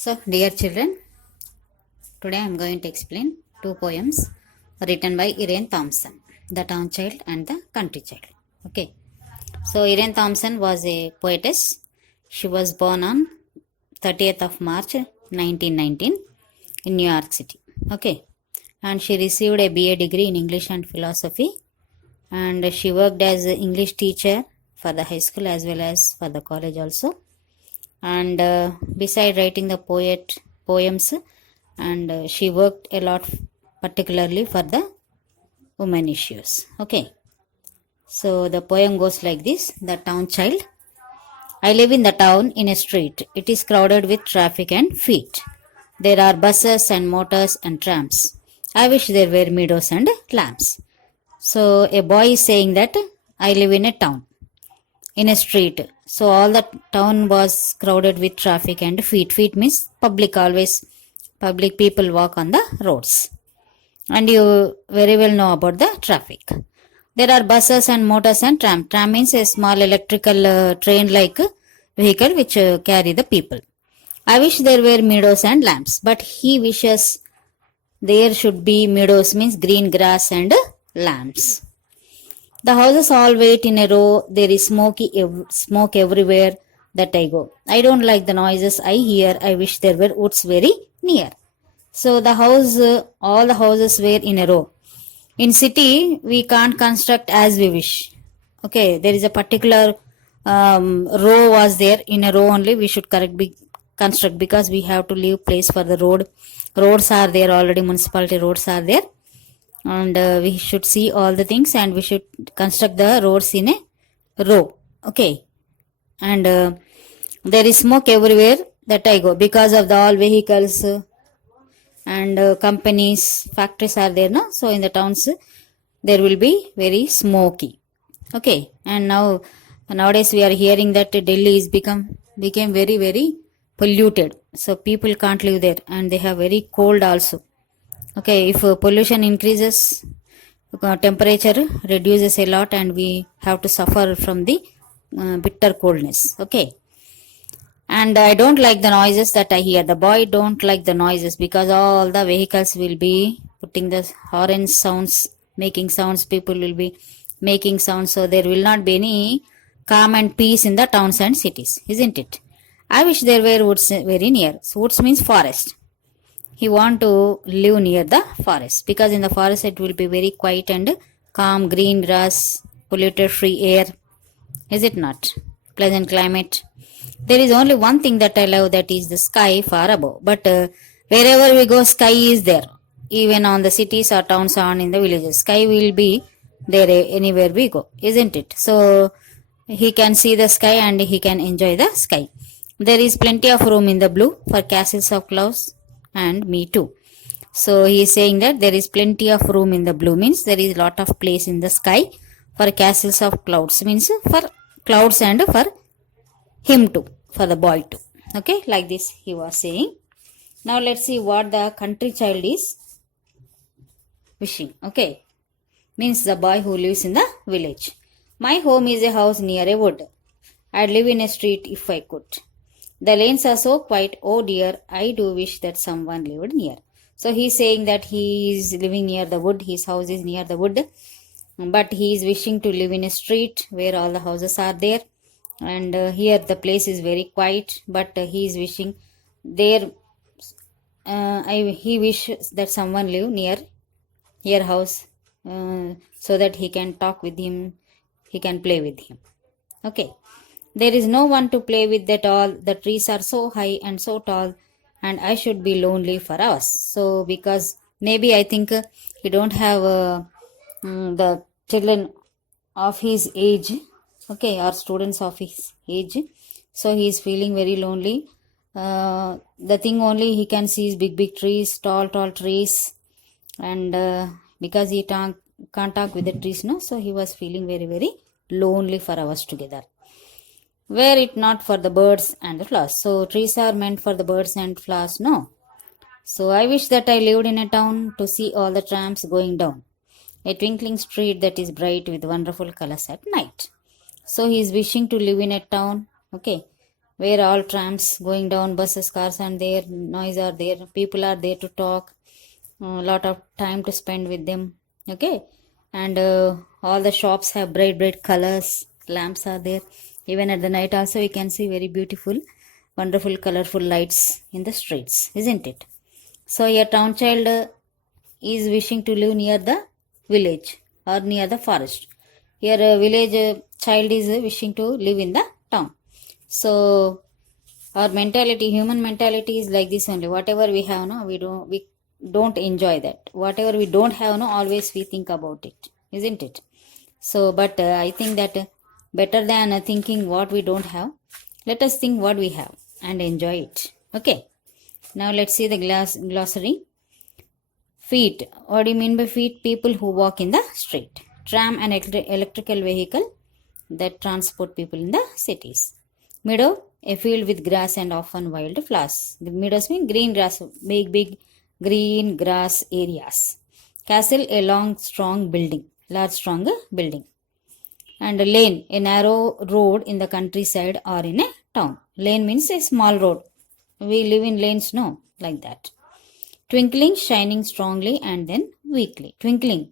So, dear children, today I am going to explain two poems written by Irene Thompson, The Town Child and the Country Child. Okay, so Irene Thompson was a poetess. She was born on 30th of March 1919 in New York City. Okay, and she received a BA degree in English and Philosophy, and she worked as an English teacher for the high school as well as for the college also. And beside writing the poems, and she worked a lot particularly for the women issues. Okay, so the poem goes like this: The Town Child. I live in the town in a street. It is crowded with traffic and feet. There are buses and motors and trams. I wish there were meadows and lamps. So a boy is saying that I live in a town, in a street. So all the town was crowded with traffic and feet. Feet means public people walk on the roads. And you very well know about the traffic. There are buses and motors and tram. Tram means a small electrical train-like vehicle which carry the people. I wish there were meadows and lamps, but he wishes there should be meadows means green grass and lamps. The houses all wait in a row. There is smoke everywhere that I go. I don't like the noises I hear. I wish there were woods very near. So all the houses were in a row. In city, we can't construct as we wish. Okay, there is a particular row was there. In a row only we should construct because we have to leave place for the road. Roads are there already. Municipality roads are there. And we should see all the things and we should construct the roads in a row. Okay, and there is smoke everywhere that I go because of the all vehicles and companies, factories are there, no? So in the towns there will be very smoky. Okay, and nowadays we are hearing that Delhi is became very polluted, so people can't live there and they have very cold also. Okay, if pollution increases, temperature reduces a lot and we have to suffer from the bitter coldness. Okay, and I don't like the noises that I hear. The boy don't like the noises because all the vehicles will be putting the horn sounds, making sounds, people will be making sounds, so there will not be any calm and peace in the towns and cities, isn't it? I wish there were woods very near. So woods means forest. He want to live near the forest because in the forest it will be very quiet and calm, green grass, polluted free air. Is it not? Pleasant climate. There is only one thing that I love, that is the sky far above. But wherever we go, sky is there. Even on the cities or towns or in the villages, sky will be there anywhere we go, isn't it? So he can see the sky and he can enjoy the sky. There is plenty of room in the blue for castles of clouds and me too. So he is saying that there is plenty of room in the blue means there is lot of place in the sky for castles of clouds means for clouds and for him too, for the boy too. Okay, like this he was saying. Now let's see what the country child is wishing. Okay, means the boy who lives in the village. My home is a house near a wood. I'd live in a street if I could. The lanes are so quiet, oh dear, I do wish that someone lived near. So he is saying that he is living near the wood, his house is near the wood, but he is wishing to live in a street where all the houses are there. And here the place is very quiet, but he is wishing there, he wishes that someone live near house so that he can talk with him, he can play with him. Okay. There is no one to play with at all. The trees are so high and so tall, and I should be lonely for hours. So because maybe I think he don't have the children of his age, okay, or students of his age. So he is feeling very lonely. The thing only he can see is big trees, tall trees, and because he can't talk with the trees, no. So he was feeling very lonely for hours together. Were it not for the birds and the flowers. So trees are meant for the birds and flowers, no. So I wish that I lived in a town to see all the trams going down. A twinkling street that is bright with wonderful colors at night. So he is wishing to live in a town, okay, where all trams going down, buses, cars and their noise are there, people are there to talk, a lot of time to spend with them. Okay, and all the shops have bright colors, lamps are there. Even at the night also we can see very beautiful, wonderful, colorful lights in the streets, isn't it? So a town child is wishing to live near the village or near the forest. Here a village child is wishing to live in the town. So our mentality, human mentality is like this only. Whatever we have, no, we don't enjoy that. Whatever we don't have, no, always we think about it, isn't it? So but I think that better than thinking what we don't have, let us think what we have and enjoy it. Okay, now let's see the glossary. Feet. What do you mean by feet? People who walk in the street. Tram, an electrical vehicle that transport people in the cities. Meadow, a field with grass and often wild flowers. The meadows mean green grass, big green grass areas. Castle, a long strong building, large strong building. And lane, a narrow road in the countryside or in a town. Lane means a small road. We live in lanes, no, like that. Twinkling, shining strongly and then weakly. Twinkling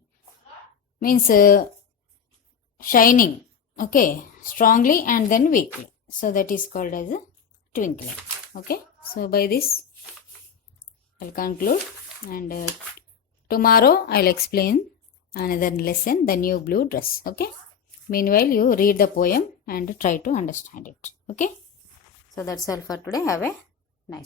means shining, okay, strongly and then weakly. So that is called as a twinkling. Okay, so by this I'll conclude, and tomorrow I'll explain another lesson, the new blue dress. Okay, meanwhile you read the poem and try to understand it. Okay, so that's all for today. Have a nice